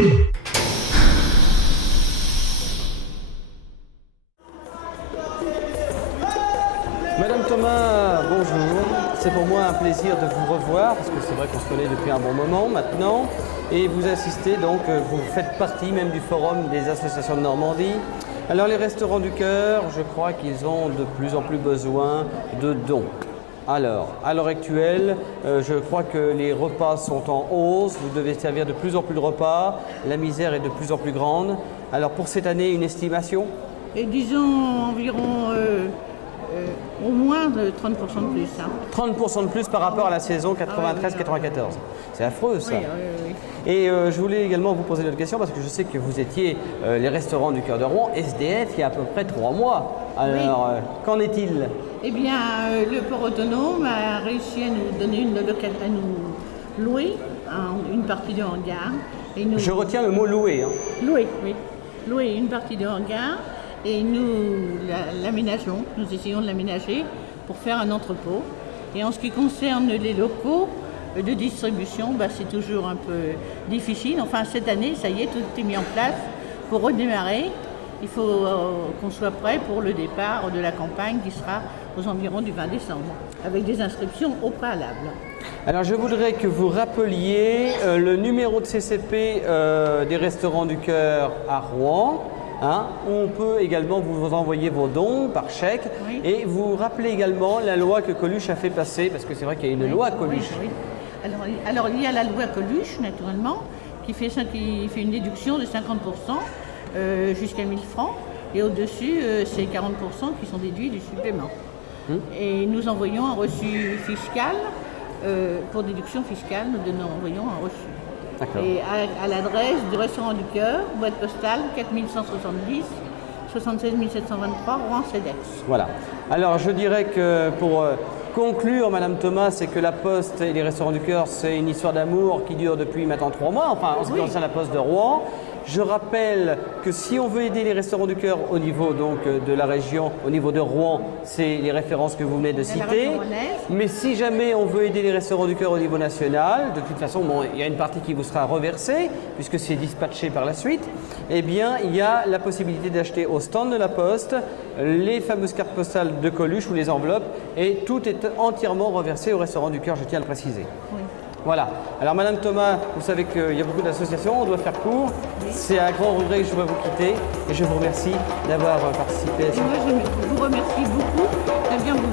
Madame Thomas, bonjour. C'est pour moi un plaisir de vous revoir, parce que c'est vrai qu'on se connaît depuis un bon moment maintenant. Et vous assistez donc, vous faites partie même du forum des associations de Normandie. Alors les Restaurants du Cœur, je crois qu'ils ont de plus en plus besoin de dons. Alors, à l'heure actuelle, je crois que les repas sont en hausse, vous devez servir de plus en plus de repas, la misère est de plus en plus grande. Alors pour cette année, une estimation? Et disons environ au moins de 30% de plus. Hein. 30% de plus par rapport à la saison 93-94. C'est affreux ça. Oui. Et je voulais également vous poser une autre question parce que je sais que vous étiez les Restaurants du Cœur de Rouen, SDF, il y a à peu près 3 mois. Alors, qu'en est-il? Eh bien, le port autonome a réussi à nous donner à nous louer une partie de hangar. Et nous... Je retiens le mot louer. Hein. Louer, oui. Louer une partie de hangar. Et nous l'aménageons, nous essayons de l'aménager pour faire un entrepôt. Et en ce qui concerne les locaux de distribution, c'est toujours un peu difficile. Enfin, cette année, ça y est, tout est mis en place pour redémarrer. Il faut qu'on soit prêt pour le départ de la campagne qui sera aux environs du 20 décembre, avec des inscriptions au préalable. Alors, je voudrais que vous rappeliez le numéro de CCP des Restaurants du Cœur à Rouen. Hein, on peut également vous envoyer vos dons par chèque et vous rappelez également la loi que Coluche a fait passer, parce que c'est vrai qu'il y a une loi Coluche. Oui. Alors il y a la loi Coluche, naturellement, qui fait une déduction de 50% jusqu'à 1000 francs et au-dessus, c'est 40% qui sont déduits du supplément. Et nous envoyons un reçu fiscal, pour déduction fiscale, nous envoyons un reçu. Et à l'adresse du Restaurant du Cœur, boîte postale 4170 76 723 Rouen-Cedex. Voilà. Alors je dirais que pour conclure, Madame Thomas, c'est que la Poste et les Restaurants du Cœur, c'est une histoire d'amour qui dure depuis maintenant 3 mois, enfin en ce qui concerne la Poste de Rouen. Je rappelle que si on veut aider les Restaurants du Cœur au niveau donc, de la région, au niveau de Rouen, c'est les références que vous venez de citer. Mais si jamais on veut aider les Restaurants du Cœur au niveau national, de toute façon, il y a une partie qui vous sera reversée, puisque c'est dispatché par la suite, eh bien, il y a la possibilité d'acheter au stand de la Poste les fameuses cartes postales de Coluche ou les enveloppes, et tout est entièrement reversé au Restaurant du Cœur, je tiens à le préciser. Oui. Voilà. Alors Madame Thomas, vous savez qu'il y a beaucoup d'associations, on doit faire court. C'est un grand regret que je dois vous quitter et je vous remercie d'avoir participé à ça. Moi, je vous remercie beaucoup. Très bien, vous